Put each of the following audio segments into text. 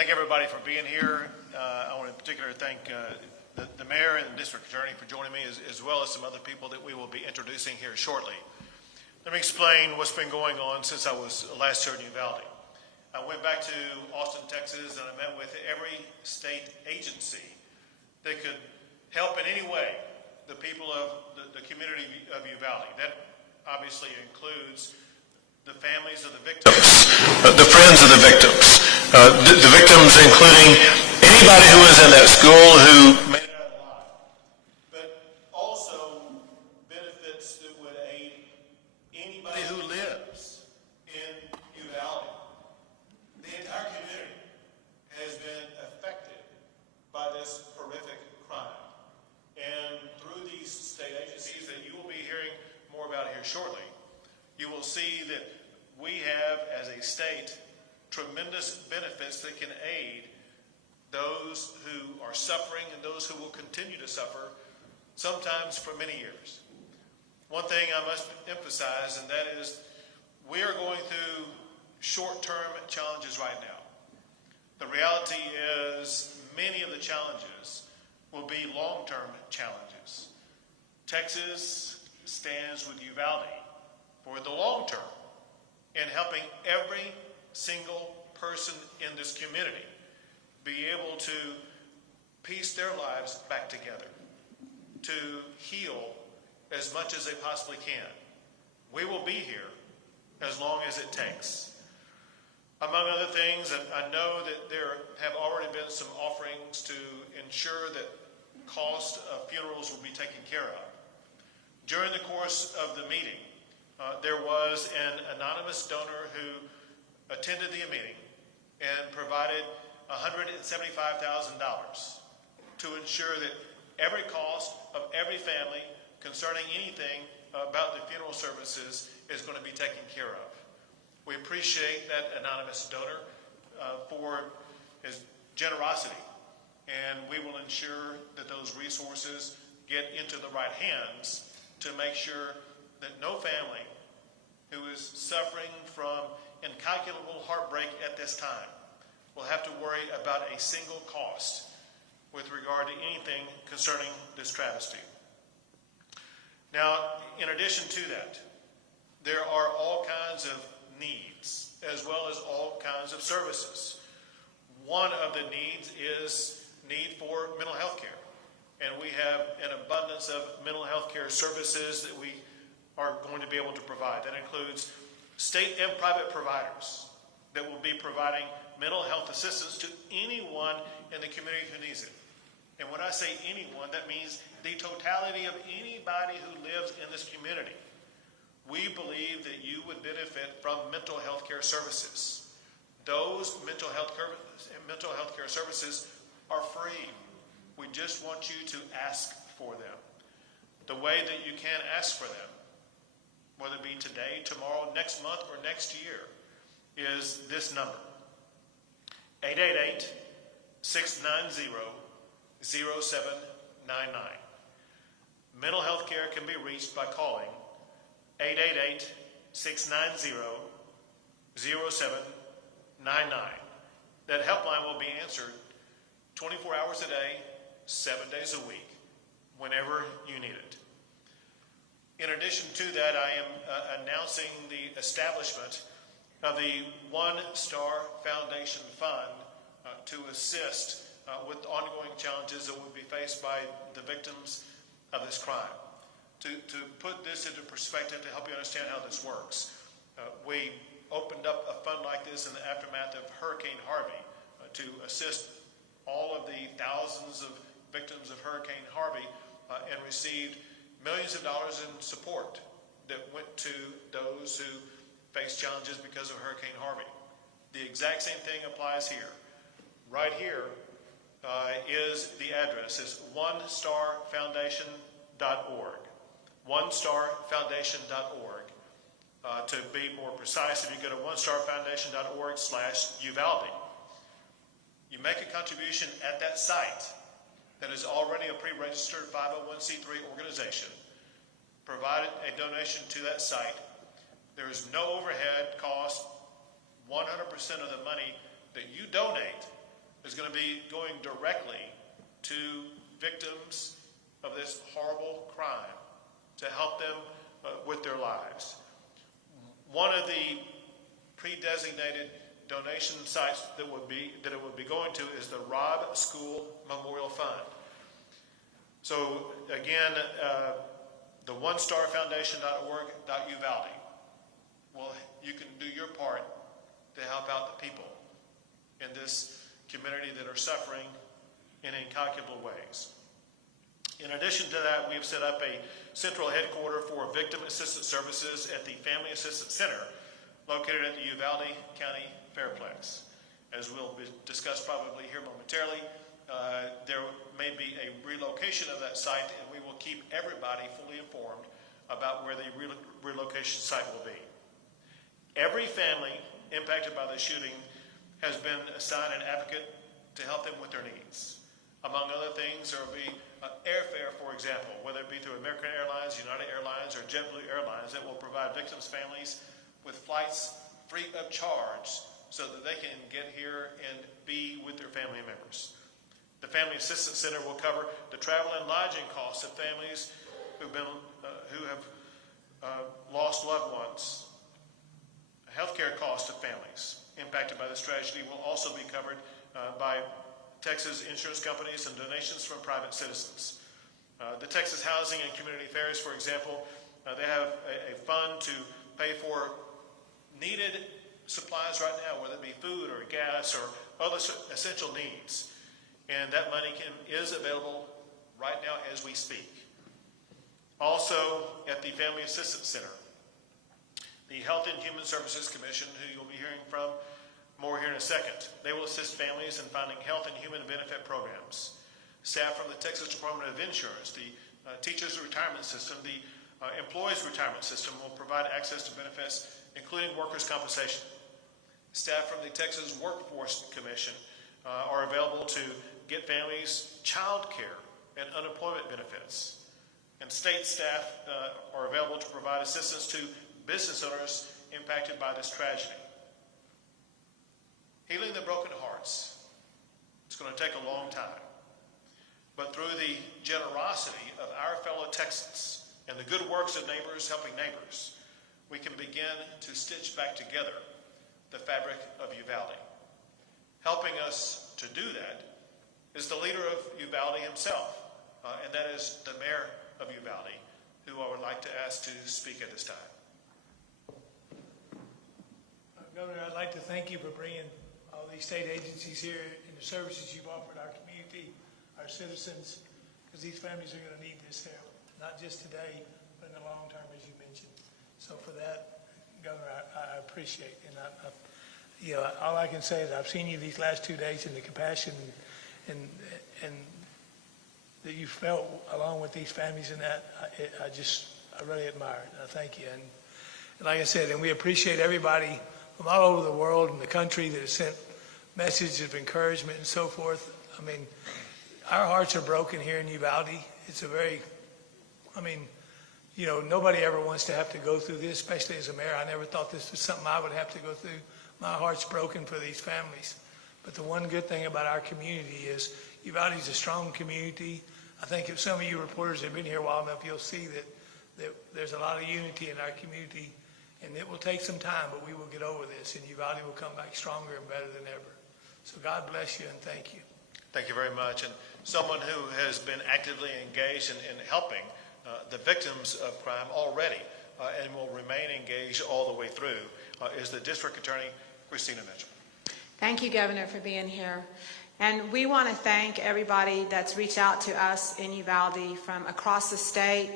thank everybody for being here. I want to in particular thank the mayor and the district attorney for joining me, as well as some other people that we will be introducing here shortly. Let me explain what's been going on since I was last here in Uvalde. I went back to Austin, Texas, and I met with every state agency that could help in any way the people of the community of Uvalde. That obviously includes the families of the victims, the friends of the victims, the victims including anybody who was in that school who made it out alive, but also benefits that would aid anybody who lives in Uvalde. The entire community has been affected by this horrific crime, and through these state agencies that you will be hearing more about here shortly, you will see that we have, as a state, tremendous benefits that can aid those who are suffering and those who will continue to suffer, sometimes for many years. One thing I must emphasize, and that is we are going through short-term challenges right now. The reality is many of the challenges will be long-term challenges. Texas stands with Uvalde for the long term in helping every single person in this community be able to piece their lives back together, to heal as much as they possibly can. We will be here as long as it takes. Among other things, I know that there have already been some offerings to ensure that cost of funerals will be taken care of. During the course of the meeting, there was an anonymous donor who attended the meeting and provided $175,000 to ensure that every cost of every family concerning anything about the funeral services is going to be taken care of. We appreciate that anonymous donor for his generosity, and we will ensure that those resources get into the right hands to make sure that no family who is suffering from incalculable heartbreak at this time will have to worry about a single cost with regard to anything concerning this travesty. Now, in addition to that, there are all kinds of needs as well as all kinds of services. One of the needs is need for mental health care. And we have an abundance of mental health care services that we are going to be able to provide. That includes state and private providers that will be providing mental health assistance to anyone in the community who needs it. And when I say anyone, that means the totality of anybody who lives in this community. We believe that you would benefit from mental health care services. Those mental health care services are free. We just want you to ask for them. The way that you can ask for them, whether it be today, tomorrow, next month, or next year, is this number: 888-690-0799. Mental health care can be reached by calling 888-690-0799. That helpline will be answered 24 hours a day, 7 days a week, whenever you need it. In addition to that, I am announcing the establishment of the One Star Foundation Fund to assist with ongoing challenges that will be faced by the victims of this crime. To put this into perspective, to help you understand how this works, we opened up a fund like this in the aftermath of Hurricane Harvey to assist all of the thousands of victims of Hurricane Harvey and received millions of dollars in support that went to those who faced challenges because of Hurricane Harvey. The exact same thing applies here. Right here is the address. It's onestarfoundation.org. onestarfoundation.org. To be more precise, if you go to onestarfoundation.org/Uvalde, you make a contribution at that site that is already a pre-registered 501c3 organization. Provide a donation to that site. There is no overhead cost. 100% of the money that you donate is going to be going directly to victims of this horrible crime to help them with their lives. One of the pre-designated donation sites that it would be going to is the Robb School Memorial Fund. So again, the onestarfoundation.org.uvalde. Well, you can do your part to help out the people in this community that are suffering in incalculable ways. In addition to that, we have set up a central headquarters for Victim Assistance Services at the Family Assistance Center, located at the Uvalde County Fairplex. As we'll discuss probably here momentarily, there may be a relocation of that site, and we will keep everybody fully informed about where the relocation site will be. Every family impacted by the shooting has been assigned an advocate to help them with their needs. Among other things, there will be airfare, for example, whether it be through American Airlines, United Airlines, or JetBlue Airlines, that will provide victims' families with flights free of charge so that they can get here and be with their family members. The Family Assistance Center will cover the travel and lodging costs of families who have lost loved ones. Healthcare costs of families impacted by this tragedy will also be covered by Texas insurance companies and donations from private citizens. The Texas Housing and Community Affairs, for example, they have a fund to pay for needed supplies right now, whether it be food or gas or other essential needs. And that money is available right now as we speak. Also, at the Family Assistance Center, the Health and Human Services Commission, who you'll be hearing from more here in a second, they will assist families in finding health and human benefit programs. Staff from the Texas Department of Insurance, the Teachers Retirement System, the Employees Retirement System will provide access to benefits, including workers' compensation. Staff from the Texas Workforce Commission are available to get families child care and unemployment benefits. And state staff are available to provide assistance to business owners impacted by this tragedy. Healing the broken hearts, it's going to take a long time. But through the generosity of our fellow Texans and the good works of neighbors helping neighbors, we can begin to stitch back together the fabric of Uvalde. Helping us to do that is the leader of Uvalde himself, and that is the mayor of Uvalde, who I would like to ask to speak at this time. Governor, I'd like to thank you for bringing all these state agencies here and the services you've offered our community, our citizens, because these families are going to need this help, not just today, but in the long term, as you mentioned. So for that, Governor, I appreciate it. And all I can say is I've seen you these last 2 days, and the compassion and that you felt along with these families, and that I really admire it. I thank you. And like I said, and we appreciate everybody from all over the world and the country that has sent messages of encouragement and so forth. I mean, our hearts are broken here in Uvalde. It's nobody ever wants to have to go through this, especially as a mayor. I never thought this was something I would have to go through. My heart's broken for these families. But the one good thing about our community is Uvalde is a strong community. I think if some of you reporters have been here a while enough, you'll see that there's a lot of unity in our community. And it will take some time, but we will get over this, and Uvalde will come back stronger and better than ever. So God bless you, and thank you. Thank you very much. And someone who has been actively engaged in helping the victims of crime already and will remain engaged all the way through is the District Attorney, Christina Mitchell. Thank you, Governor, for being here. And we want to thank everybody that's reached out to us in Uvalde from across the state,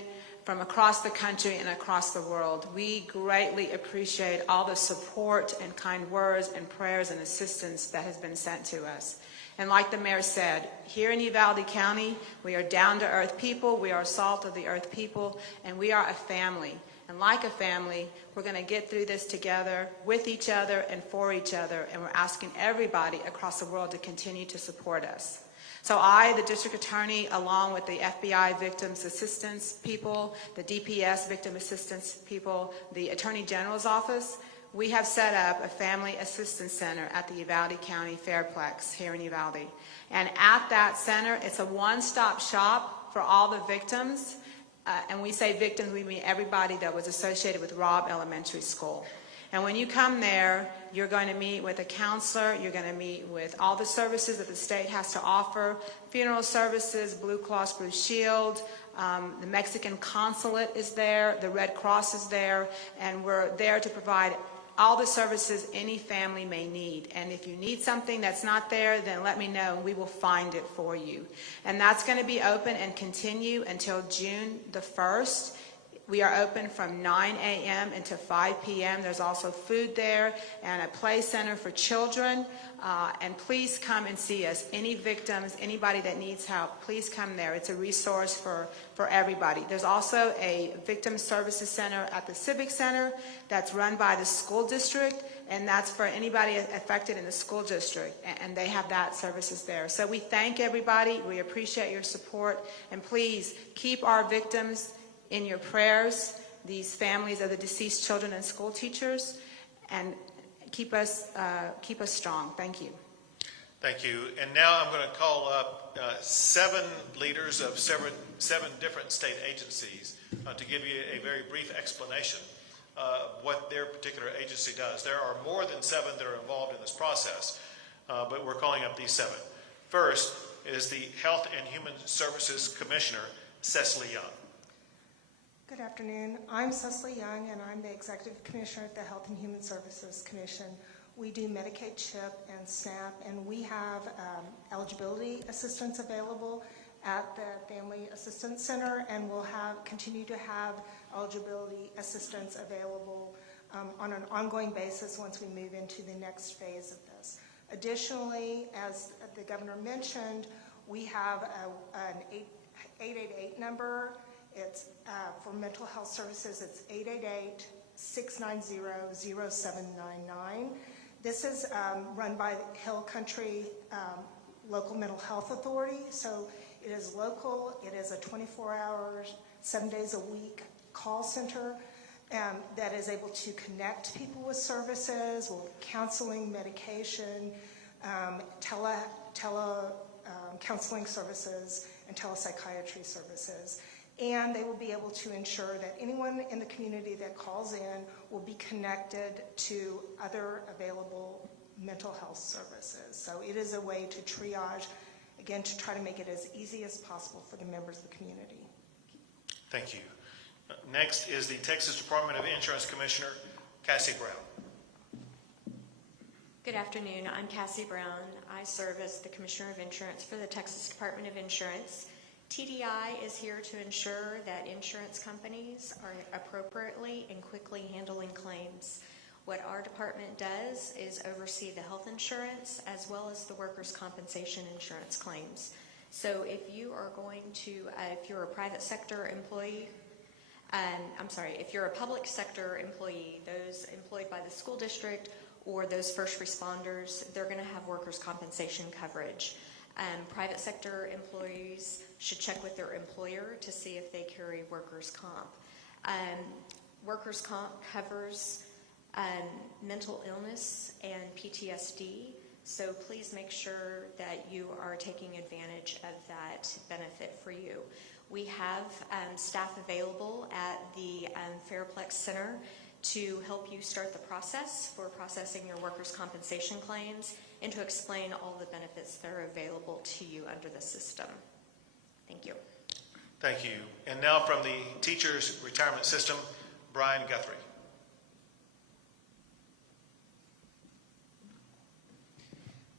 from across the country, and across the world. We greatly appreciate all the support and kind words and prayers and assistance that has been sent to us. And like the mayor said, here in Uvalde County, we are down-to-earth people, we are salt of the earth people, and we are a family. And like a family, we're going to get through this together with each other and for each other, and we're asking everybody across the world to continue to support us. So I, the District Attorney, along with the FBI Victims Assistance people, the DPS Victim Assistance people, the Attorney General's Office, we have set up a family assistance center at the Uvalde County Fairplex here in Uvalde. And at that center, it's a one-stop shop for all the victims. And we say victims, we mean everybody that was associated with Robb Elementary School. And when you come there, you're going to meet with a counselor, you're going to meet with all the services that the state has to offer, funeral services, Blue Cross Blue Shield, the Mexican consulate is there, the Red Cross is there, and we're there to provide all the services any family may need. And if you need something that's not there, then let me know and we will find it for you. And that's going to be open and continue until June the 1st. We are open from 9 a.m. until 5 p.m. There's also food there and a play center for children. And please come and see us. Any victims, anybody that needs help, please come there. It's a resource for everybody. There's also a victim services center at the Civic Center that's run by the school district, and that's for anybody affected in the school district, and they have that services there. So we thank everybody. We appreciate your support, and please keep our victims in your prayers, these families of the deceased children and school teachers, and keep us strong. Thank you. Thank you. And now I'm going to call up 7 leaders of seven different state agencies to give you a very brief explanation of what their particular agency does. There are more than 7 that are involved in this process, but we're calling up these 7. First is the Health and Human Services Commissioner, Cecily Young. Good afternoon. I'm Cecily Young, and I'm the Executive Commissioner at the Health and Human Services Commission. We do Medicaid, CHIP, and SNAP, and we have eligibility assistance available at the Family Assistance Center, and we'll continue to have eligibility assistance available on an ongoing basis once we move into the next phase of this. Additionally, as the Governor mentioned, we have an 888 number. It's for mental health services. It's 888-690-0799. This is run by Hill Country Local Mental Health Authority. So it is local. It is a 24-hour, 7 days a week call center that is able to connect people with services, with counseling, medication, counseling services, and telepsychiatry services. And they will be able to ensure that anyone in the community that calls in will be connected to other available mental health services. So it is a way to triage, again, to try to make it as easy as possible for the members of the community. Thank you. Next is the Texas Department of Insurance Commissioner, Cassie Brown. Good afternoon. I'm Cassie Brown. I serve as the Commissioner of Insurance for the Texas Department of Insurance. TDI is here to ensure that insurance companies are appropriately and quickly handling claims. What our department does is oversee the health insurance as well as the workers' compensation insurance claims. So if you are going to, if you're a private sector employee, if you're a public sector employee, those employed by the school district or those first responders, they're going to have workers' compensation coverage. Private sector employees should check with their employer to see if they carry workers' comp. Workers' comp covers mental illness and PTSD, so please make sure that you are taking advantage of that benefit for you. We have staff available at the Fairplex Center to help you start the process for processing your workers' compensation claims and to explain all the benefits that are available to you under the system. Thank you. Thank you. And now from the Teachers Retirement System, Brian Guthrie.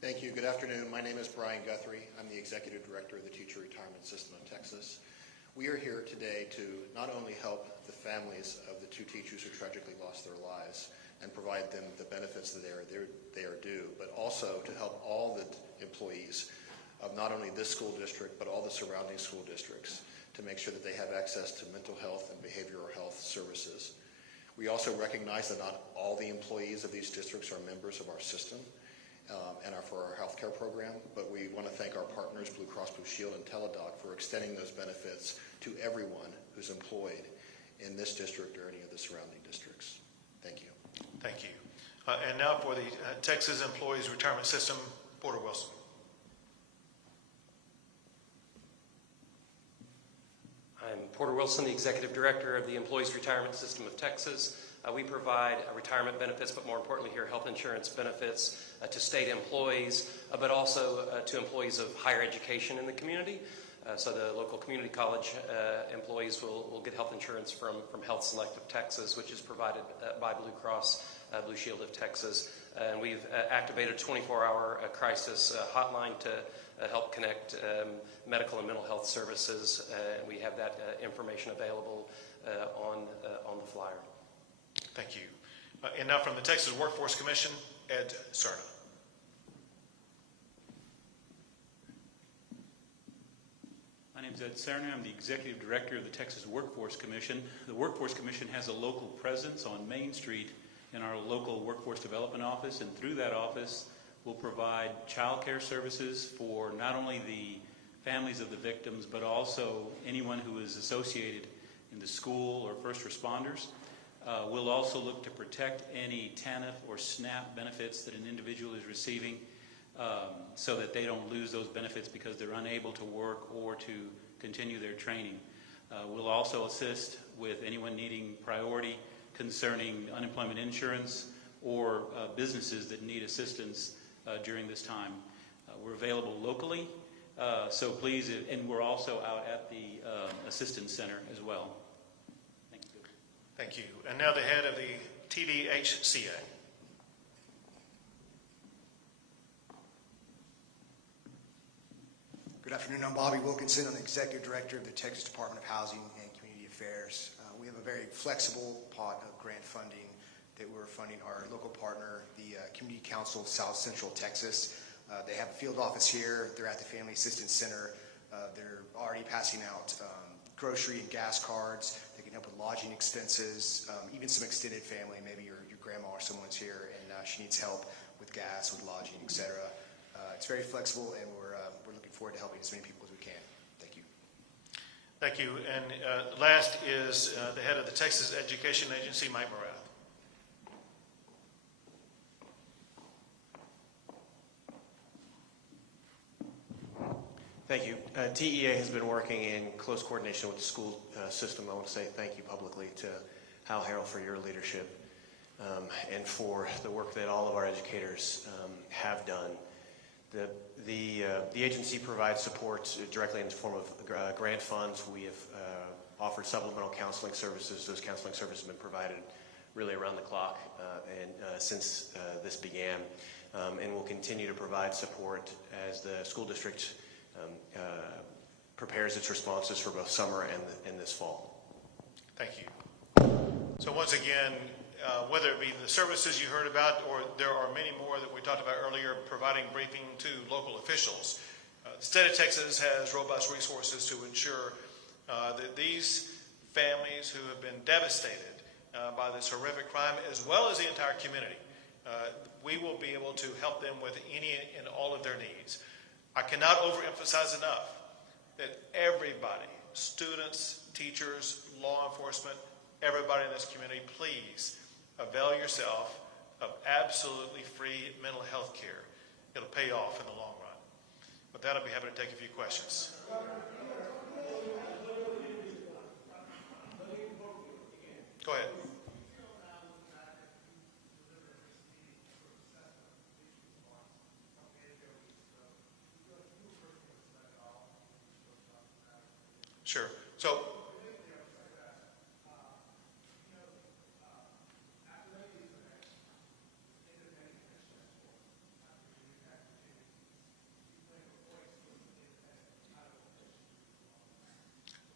Thank you. Good afternoon. My name is Brian Guthrie. I'm the Executive Director of the Teacher Retirement System of Texas. We are here today to not only help the families of the 2 teachers who tragically lost their lives and provide them the benefits that they are due, but also to help all the employees of not only this school district, but all the surrounding school districts to make sure that they have access to mental health and behavioral health services. We also recognize that not all the employees of these districts are members of our system and are for our healthcare program, but we want to thank our partners, Blue Cross Blue Shield and Teladoc, for extending those benefits to everyone who's employed in this district or any of the surrounding districts. Thank you. Thank you. And now for the Texas Employees Retirement System, Porter Wilson. I'm Porter Wilson, the Executive Director of the Employees Retirement System of Texas. We provide retirement benefits, but more importantly here, health insurance benefits to state employees, but also to employees of higher education in the community. So the local community college employees will get health insurance from Health Select of Texas, which is provided by Blue Cross Blue Shield of Texas. And we've activated a 24-hour crisis hotline to help connect medical and mental health services. And we have that information available on the flyer. Thank you. And now from the Texas Workforce Commission, Ed Cerna. My name is Ed Cerna. I'm the Executive Director of the Texas Workforce Commission. The Workforce Commission has a local presence on Main Street in our local Workforce Development Office, and through that office we'll provide child care services for not only the families of the victims, but also anyone who is associated in the school or first responders. We'll also look to protect any TANF or SNAP benefits that an individual is receiving so that they don't lose those benefits because they're unable to work or to continue their training. We'll also assist with anyone needing priority concerning unemployment insurance or businesses that need assistance during this time. We're available locally, so please, and we're also out at the Assistance Center as well. Thank you. And now the head of the TDHCA. Good afternoon. I'm Bobby Wilkinson. I'm the Executive Director of the Texas Department of Housing and Community Affairs. We have a very flexible pot of grant funding that we're funding our local partner, the Community Council of South Central Texas. They have a field office here. They're at the Family Assistance Center. They're already passing out grocery and gas cards. They can help with lodging expenses, even some extended family. Maybe your grandma or someone's here and she needs help with gas, with lodging, etc. It's very flexible, and we're looking forward to helping as many people as we can. Thank you. Thank you. And last is the head of the Texas Education Agency, Mike Morath. Thank you. TEA has been working in close coordination with the school system. I want to say thank you publicly to Hal Harrell for your leadership and for the work that all of our educators have done. The agency provides support directly in the form of grant funds. We have offered supplemental counseling services. Those counseling services have been provided really around the clock since this began, and will continue to provide support as the school district prepares its responses for both summer and this fall. Thank you. So once again, whether it be the services you heard about, or there are many more that we talked about earlier, providing briefing to local officials. The state of Texas has robust resources to ensure that these families who have been devastated by this horrific crime, as well as the entire community, we will be able to help them with any and all of their needs. I cannot overemphasize enough that everybody, students, teachers, law enforcement, everybody in this community, please avail yourself of absolutely free mental health care. It'll pay off in the long run. With that, I'll be happy to take a few questions. Go ahead. Sure. So,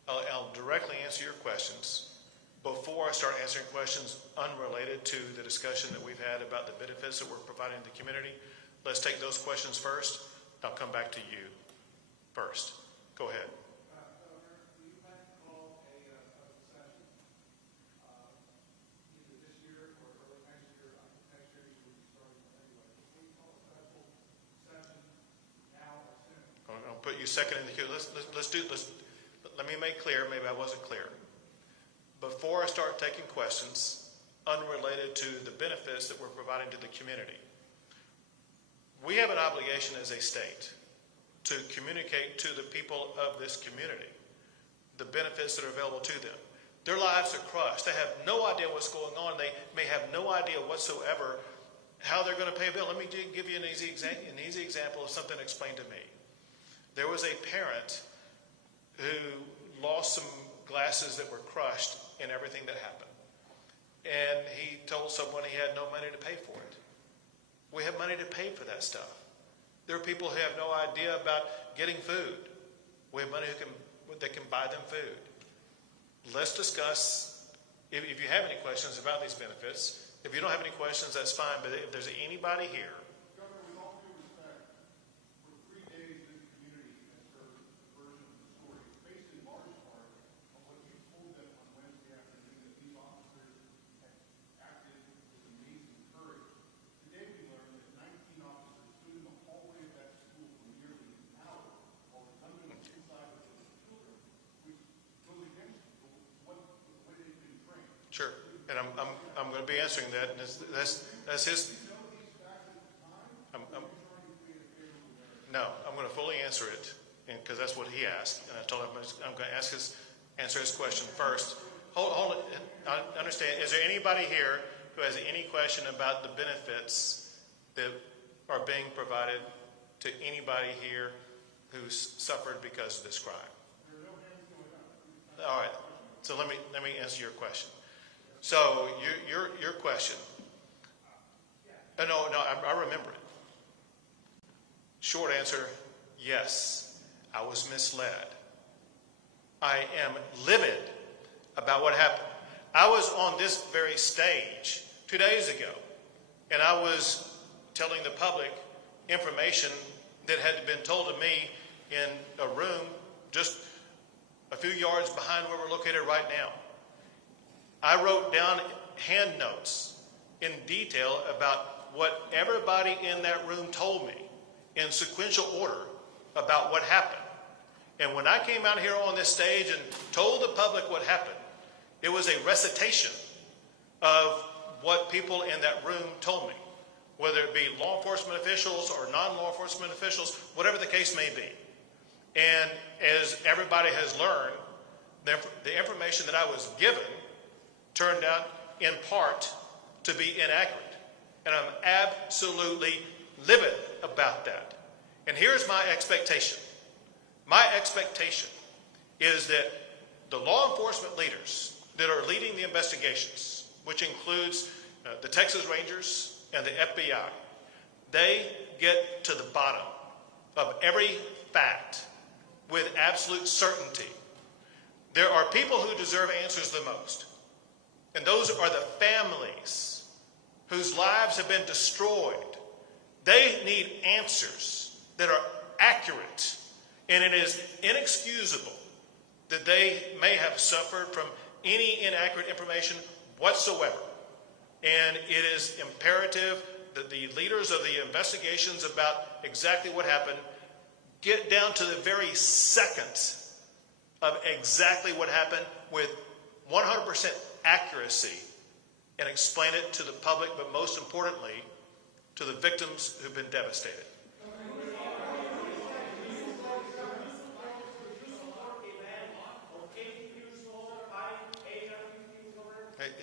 I'll directly answer your questions. Before I start answering questions unrelated to the discussion that we've had about the benefits that we're providing the community, let's take those questions first. I'll come back to you first. Go ahead. I'll put you second in the queue. Let me make clear, maybe I wasn't clear. Before I start taking questions unrelated to the benefits that we're providing to the community. We have an obligation as a state to communicate to the people of this community the benefits that are available to them. Their lives are crushed. They have no idea what's going on. They may have no idea whatsoever how they're going to pay a bill. Let me give you an easy example of something explained to me. There was a parent who lost some glasses that were crushed in everything that happened. And he told someone he had no money to pay for it. We have money to pay for that stuff. There are people who have no idea about getting food. We have money that can buy them food. Let's discuss, if you have any questions about these benefits. If you don't have any questions, that's fine. But if there's anybody here. Governor, with all due respect, for 3 days this community has heard the version of the story based in large part on what you told them on Wednesday afternoon that these officers had acted with amazing courage. Today we learned that 19 officers stood in the hallway of that school for nearly an hour while the gunman was inside with those children, which goes against what the way they've been trained. Sure. And I'm going to be answering that. And that's his. No, I'm going to fully answer it because that's what he asked. And I told him I'm going to answer his question first. Hold it. I understand. Is there anybody here who has any question about the benefits that are being provided to anybody here who's suffered because of this crime? All right. So let me answer your question. So your question. No, I remember it. Short answer, yes, I was misled. I am livid about what happened. I was on this very stage 2 days ago, and I was telling the public information that had been told to me in a room just a few yards behind where we're located right now. I wrote down hand notes in detail about what everybody in that room told me in sequential order about what happened. And when I came out here on this stage and told the public what happened, it was a recitation of what people in that room told me, whether it be law enforcement officials or non-law enforcement officials, whatever the case may be. And as everybody has learned, the information that I was given turned out in part to be inaccurate. And I'm absolutely livid about that. And here's my expectation. My expectation is that the law enforcement leaders that are leading the investigations, which includes the Texas Rangers and the FBI, they get to the bottom of every fact with absolute certainty. There are people who deserve answers the most. And those are the families whose lives have been destroyed. They need answers that are accurate. And it is inexcusable that they may have suffered from any inaccurate information whatsoever. And it is imperative that the leaders of the investigations about exactly what happened get down to the very second of exactly what happened with 100% accuracy and explain it to the public, but most importantly, to the victims who've been devastated.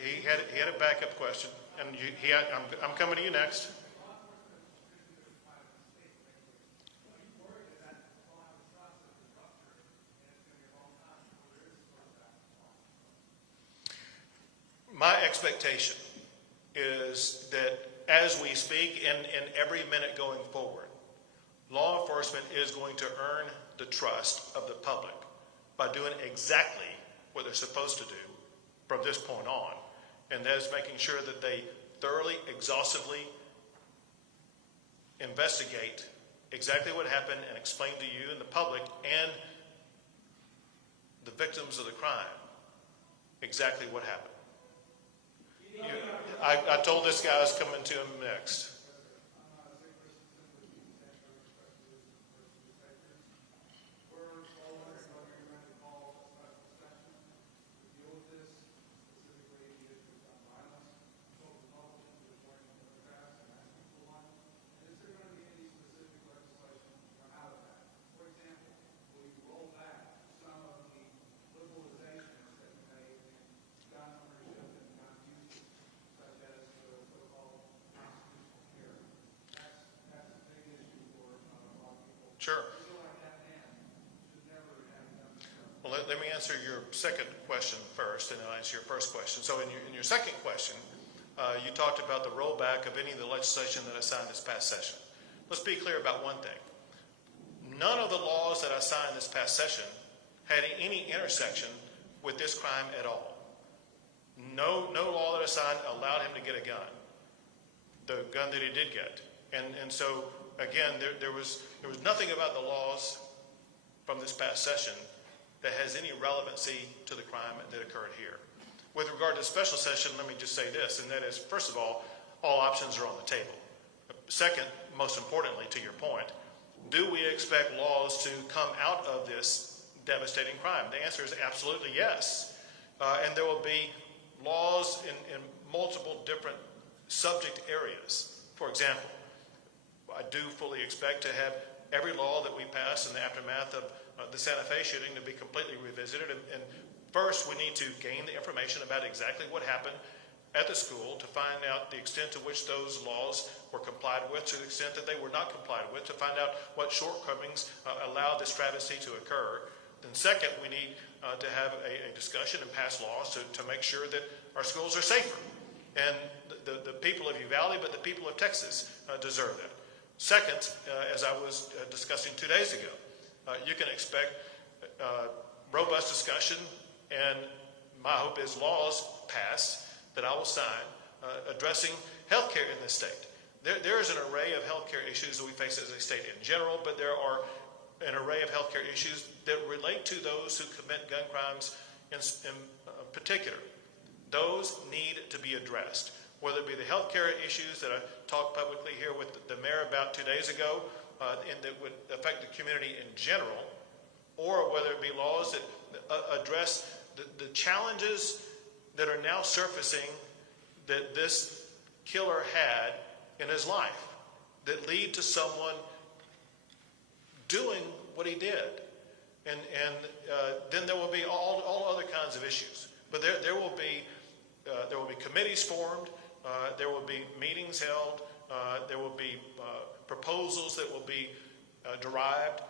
He had a backup question, and I'm coming to you next. My expectation is that as we speak and every minute going forward, law enforcement is going to earn the trust of the public by doing exactly what they're supposed to do from this point on, and that is making sure that they thoroughly, exhaustively investigate exactly what happened and explain to you and the public and the victims of the crime exactly what happened. I told this guy I was coming to him next. answer your second question first, and then I'll answer your first question. So in your second question, you talked about the rollback of any of the legislation that I signed this past session. Let's be clear about one thing. None of the laws that I signed this past session had any intersection with this crime at all. No law that I signed allowed him to get a gun, the gun that he did get. And so, again, there was nothing about the laws from this past session that has any relevancy to the crime that occurred here. With regard to the special session, let me just say this, and that is, first of all options are on the table. Second, most importantly, to your point, do we expect laws to come out of this devastating crime? The answer is absolutely yes. And there will be laws in multiple different subject areas. For example, I do fully expect to have every law that we pass in the aftermath of the Santa Fe shooting to be completely revisited. And first, we need to gain the information about exactly what happened at the school to find out the extent to which those laws were complied with, to the extent that they were not complied with, to find out what shortcomings allowed this travesty to occur. Then second, we need to have a discussion and pass laws to make sure that our schools are safer. And the people of Uvalde, but the people of Texas deserve that. Second, as I was discussing 2 days ago, you can expect robust discussion, and my hope is laws passed that I will sign addressing health care in this state. There is an array of health care issues that we face as a state in general, but there are an array of health care issues that relate to those who commit gun crimes in particular. Those need to be addressed, whether it be the health care issues that I talked publicly here with the mayor about 2 days ago, and that would affect the community in general, or whether it be laws that address the challenges that are now surfacing that this killer had in his life that lead to someone doing what he did. And then there will be all other kinds of issues. But there will be committees formed, there will be meetings held, there will be proposals that will be derived,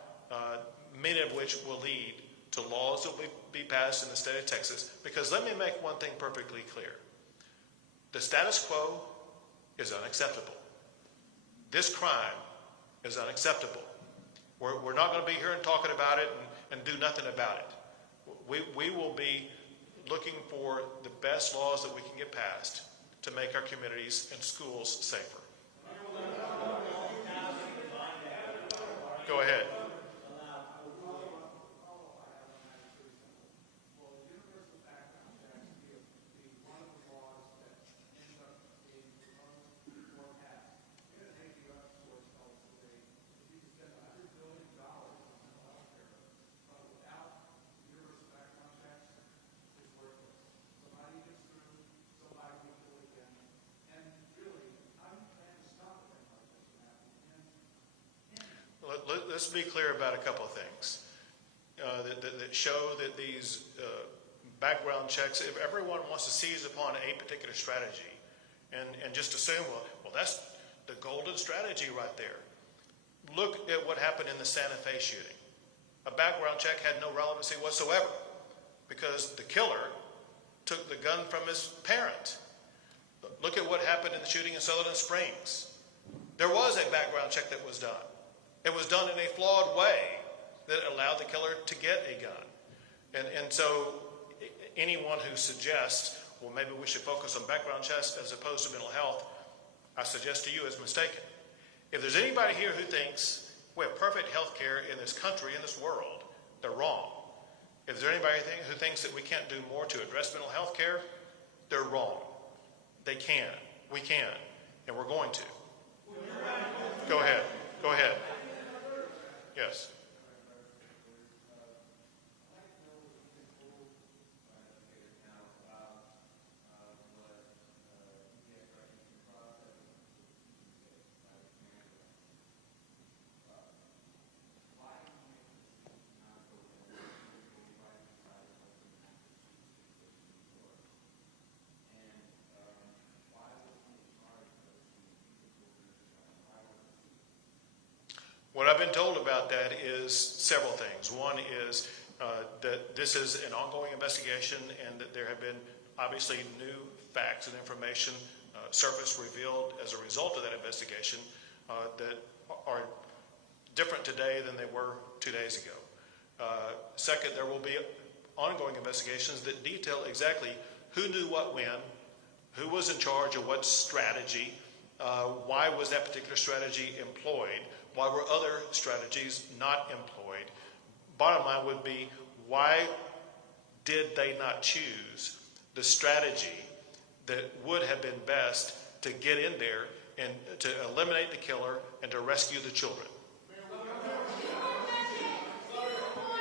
many of which will lead to laws that will be passed in the state of Texas. Because let me make one thing perfectly clear. The status quo is unacceptable. This crime is unacceptable. We're not going to be here and talking about it and do nothing about it. We will be looking for the best laws that we can get passed to make our communities and schools safer. Go ahead. Let's be clear about a couple of things that show that these background checks, if everyone wants to seize upon a particular strategy and just assume, well, that's the golden strategy right there. Look at what happened in the Santa Fe shooting. A background check had no relevancy whatsoever because the killer took the gun from his parent. Look at what happened in the shooting in Sutherland Springs. There was a background check that was done. It was done in a flawed way that allowed the killer to get a gun. And so anyone who suggests, well, maybe we should focus on background checks as opposed to mental health, I suggest to you is mistaken. If there's anybody here who thinks we have perfect health care in this country, in this world, they're wrong. If there's anybody who thinks that we can't do more to address mental health care, they're wrong. They can. We can. And we're going to. Go ahead. Go ahead. Yes. What I've been told about that is several things. One is that this is an ongoing investigation and that there have been obviously new facts and information surfaced, revealed as a result of that investigation that are different today than they were 2 days ago. Second, there will be ongoing investigations that detail exactly who knew what when, who was in charge of what strategy, why was that particular strategy employed, why were other strategies not employed. Bottom line would be, why did they not choose the strategy that would have been best to get in there and to eliminate the killer and to rescue the children?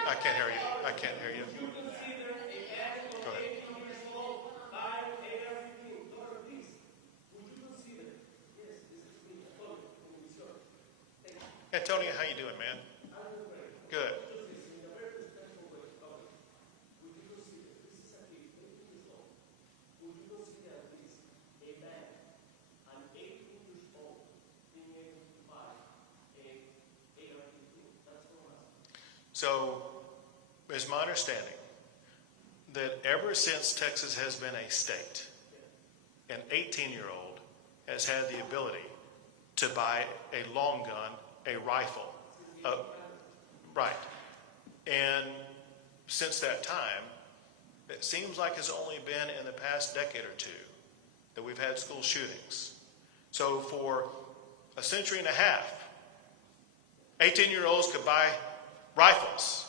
I can't hear you. I can't hear you. Go ahead. Antonio, how you doing, man? Good. So, it's my understanding that ever since Texas has been a state, an 18-year-old has had the ability to buy a long gun, a rifle. Right. And since that time, it seems like it's only been in the past decade or two that we've had school shootings. So for a century and a half, 18-year-olds could buy rifles,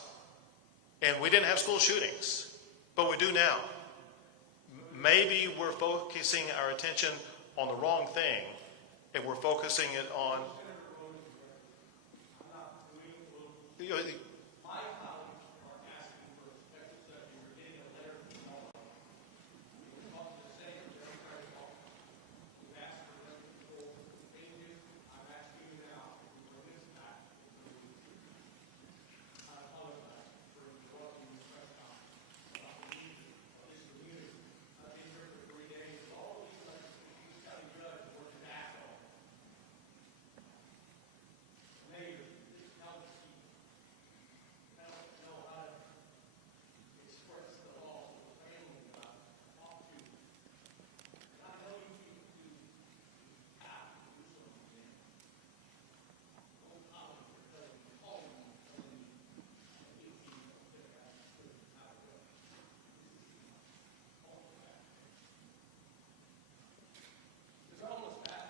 and we didn't have school shootings, but we do now. Maybe we're focusing our attention on the wrong thing, and we're focusing it on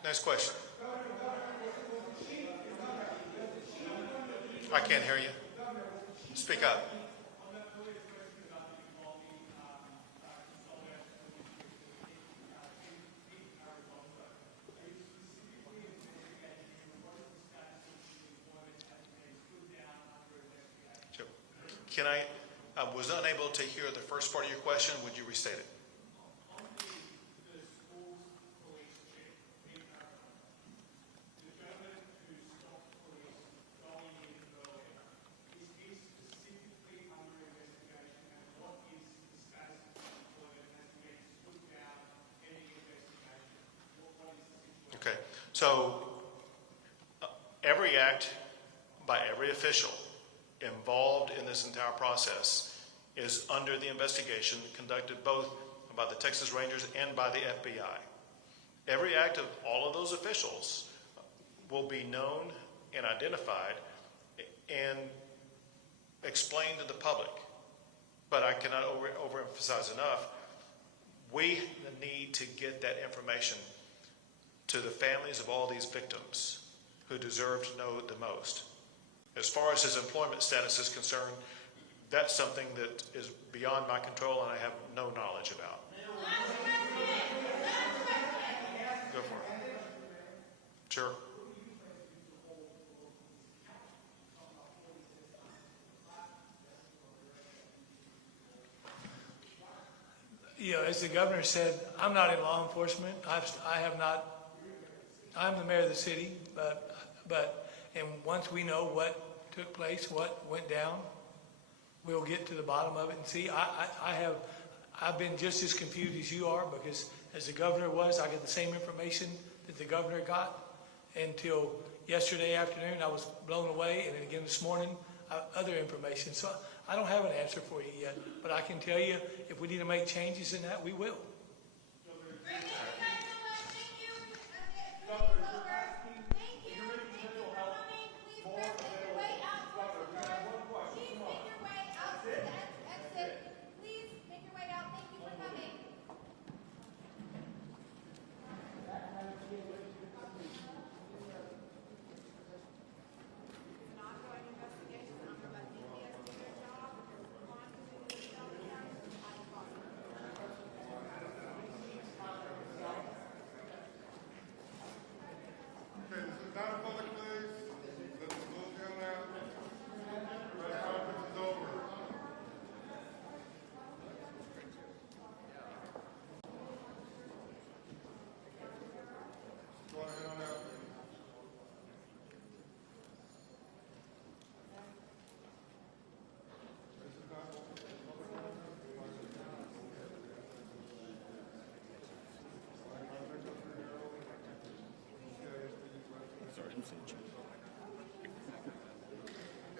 Next question. I can't hear you. Speak up. Can I was unable to hear the first part of your question. Would you restate it? Okay, so every act by every official involved in this entire process is under the investigation conducted both by the Texas Rangers and by the FBI. Every act of all of those officials will be known and identified and explained to the public. But I cannot overemphasize enough, we need to get that information to the families of all these victims who deserve to know the most. As far as his employment status is concerned, that's something that is beyond my control and I have no knowledge about. Go for it. Sure. You know, as the governor said, I'm not in law enforcement. I have not. I'm the mayor of the city, and once we know what took place, what went down, we'll get to the bottom of it and see. I've been just as confused as you are, because as the governor was, I got the same information that the governor got until yesterday afternoon. I was blown away, and then again this morning, other information. So I don't have an answer for you yet, but I can tell you, if we need to make changes in that, we will.